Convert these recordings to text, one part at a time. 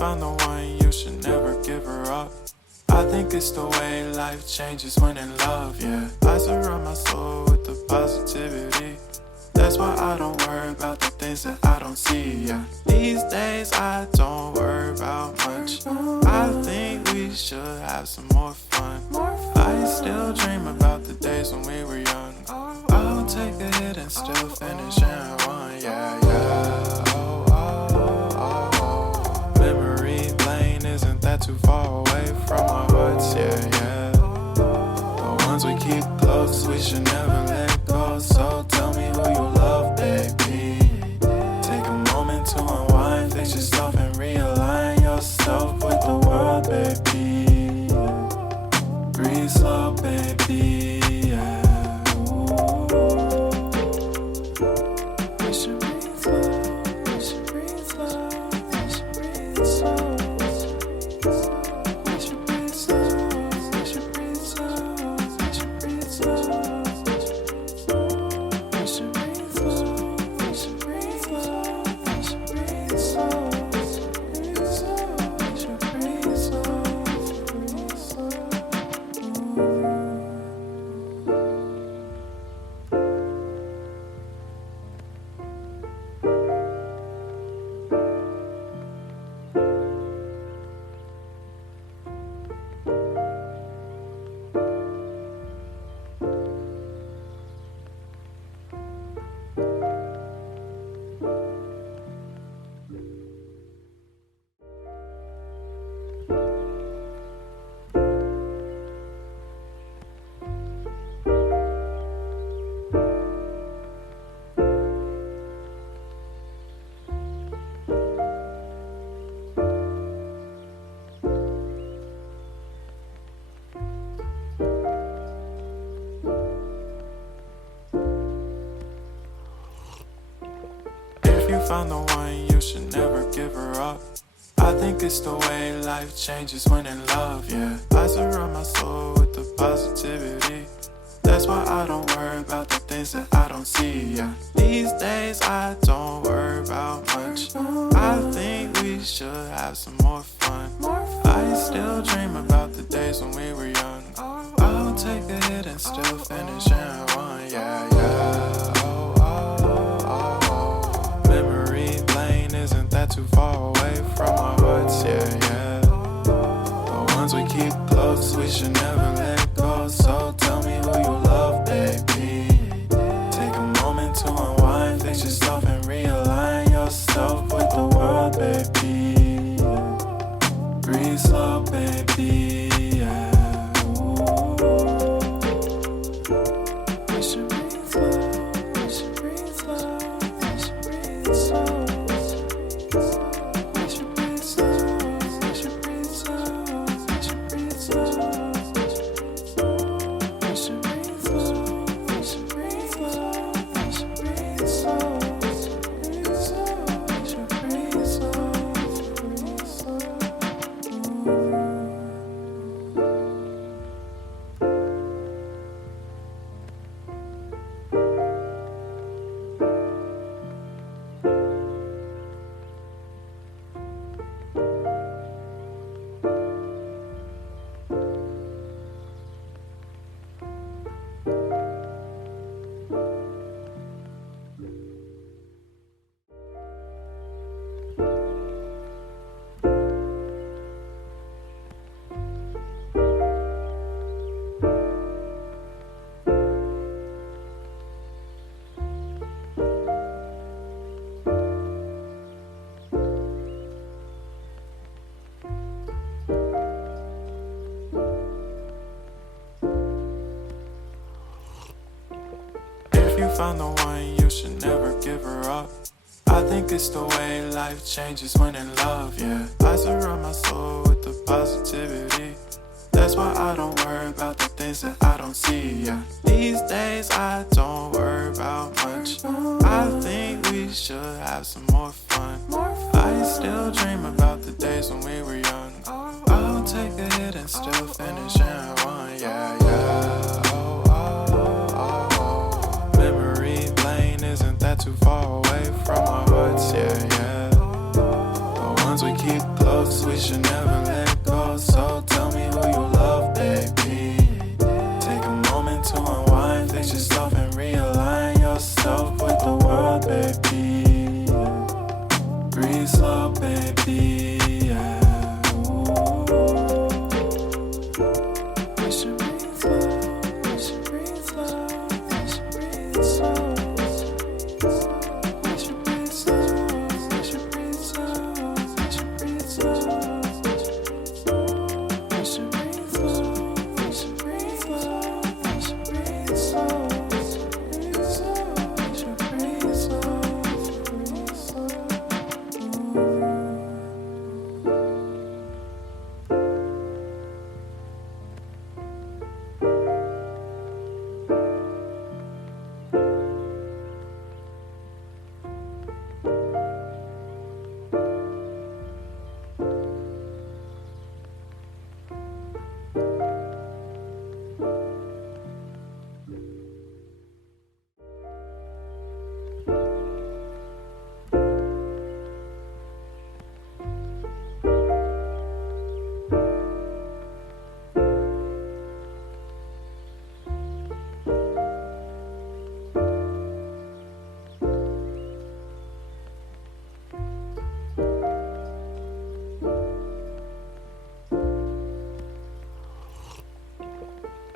found the one, you should never give her up. I think it's the way life changes when in love, yeah. I surround my soul with the positivity. That's why I don't worry about the things that I don't see, yeah. These days I don't worry about much. I think we should have some more fun. I still dream about the days when we were young. I'll take a hit and still finish in one, yeah, yeah. Oh, oh, oh, oh. Memory lane isn't that too far away from our hearts, yeah, yeah. The ones we keep close, we should never let go. So tell me who you love, baby. Take a moment to unwind, fix yourself and realign yourself with the world, baby. Breathe slow, baby, yeah. We should breathe slow, we should breathe slow, we should breathe slow. We should breathe slow, we should breathe slow, we should breathe slow. We should breathe slow, we should breathe slow, we should breathe slow. We should breathe slow, breathe slow. Found the one, you should never give her up. I think it's the way life changes when in love, yeah. I surround my soul with the positivity. That's why I don't worry about the things that I don't see, yeah. These days I don't worry about much. I think we should have some more fun. I still dream about the days when we were young. I'll take a hit and still finish in one, yeah, yeah. Oh, oh, oh, oh. Memory lane isn't that too far away from our hearts, yeah, yeah. The ones we keep close, we should never let go. So tell me who you love, baby. Take a moment to unwind, fix yourself and realign yourself with the world, baby. Breathe slow, baby, yeah. We should breathe slow, we should breathe slow, we should breathe slow. We should breathe slow, we should breathe slow, we should breathe slow. We should breathe slow, we should breathe slow, we should breathe slow. We should breathe slow, breathe slow. Found the one, you should never give her up. I think it's the way life changes when in love, yeah. I surround my soul with the positivity. That's why I don't worry about the things that I don't see, yeah. These days I don't worry about much. I think we should have some more fun. I still dream about the days when we were young. I'll take a hit and still finish in one, yeah, yeah. Oh, oh, oh, oh. Memory lane isn't that too far away from our hearts, yeah, yeah. The ones we keep close, should never let go. So tell me who you love, baby. Take a moment to unwind, fix yourself and realign yourself with the world, baby. Breathe slow, baby. Yeah. We should breathe slow. We should breathe slow. We should breathe slow. We should breathe slow. We should breathe slow. We should breathe slow. We should breathe slow. We should breathe slow. We should breathe slow. We should breathe slow.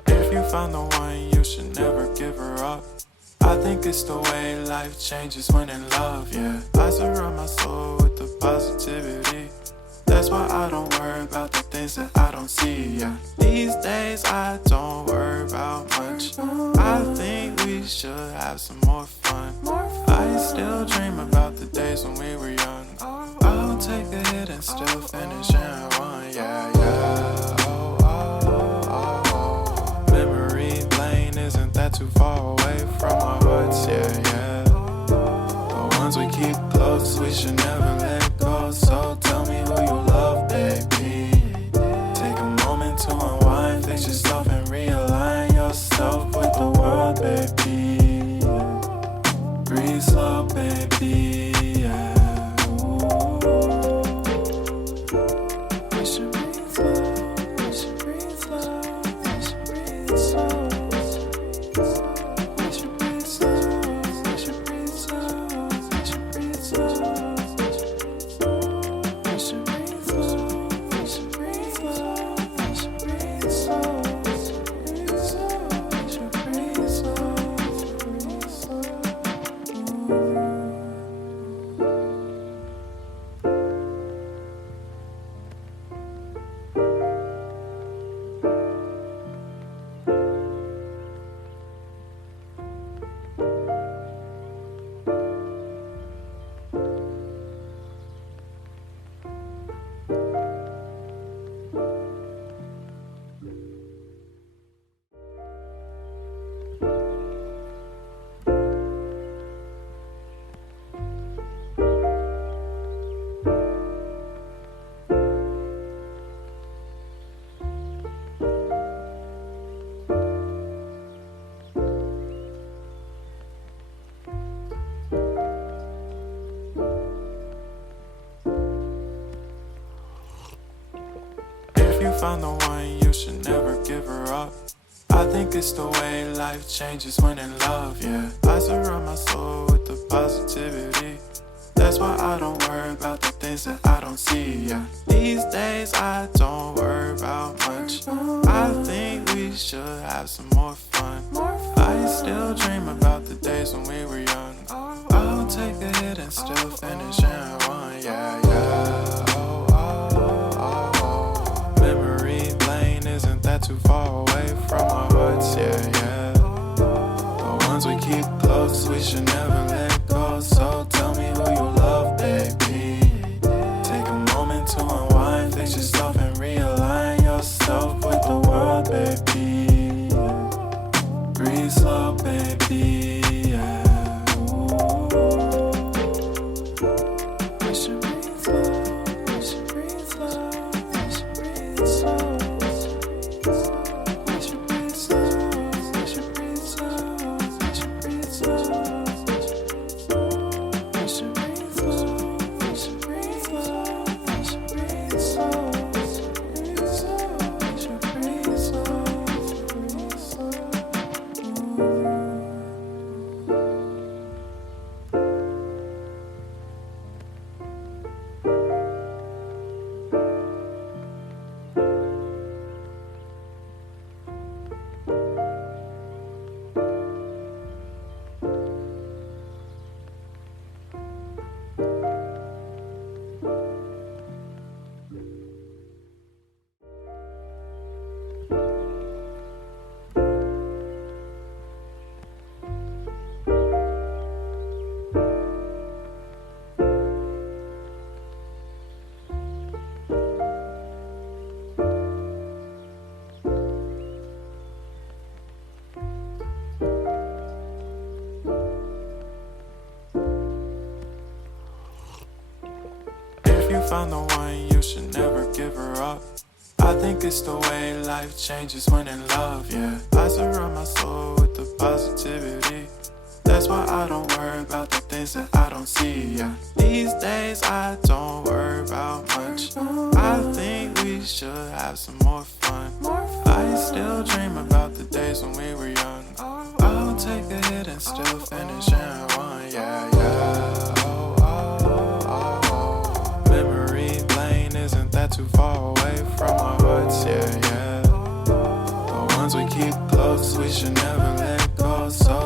If you found the one, you should never give her up. I think it's the way life changes when in love, yeah. I surround my soul with the positivity. That's why I don't worry about the things that I don't see, yeah. These days I don't worry about much. I think we should have some more fun. I still dream about the days when we were young. I'll take a hit and still finish and run, yeah, yeah. Oh, oh, oh, oh. Memory lane isn't that too far away from our hearts, yeah, yeah. The ones we keep close, we should never let go. So tell me who you love, baby. Take a moment to unwind, fix yourself and realign yourself with the world, baby. Breathe slow, baby, yeah. We should breathe slow, we should breathe slow, we should breathe slow. We should breathe slow, we should breathe slow, we should breathe slow. We should breathe slow, we should breathe slow, we should breathe slow. We should breathe slow. If you found the one, you should never give her up. I think it's the way life changes when in love, yeah. I surround my soul with the positivity. That's why I don't worry about the things that I don't see, yeah. These days I don't worry about much. I think we should have some more fun. I still dream about the days when we were young. I'll take a hit and still finish and run, yeah, yeah. Oh, oh, oh, oh. Memory lane isn't that too far away from our hearts, yeah, yeah. The ones we keep close, we should never let go. So tell me who you love, baby. Take a moment to unwind, fix yourself and realign yourself with the world, baby. Breathe slow, baby, yeah. We should breathe slow, we should breathe slow, we should breathe slow. found the one, you should never give her up. I think it's the way life changes when in love, yeah. I surround my soul with the positivity. That's why I don't worry about the things that I don't see, yeah. These days I don't worry about much. I think we should have some more fun. I still dream about the days when we were young. I'll take a hit and still finish in one, yeah, yeah. Oh, oh, oh, oh. Memory lane isn't that too far away from our hearts, yeah, yeah. The ones we keep close, we should never let go, so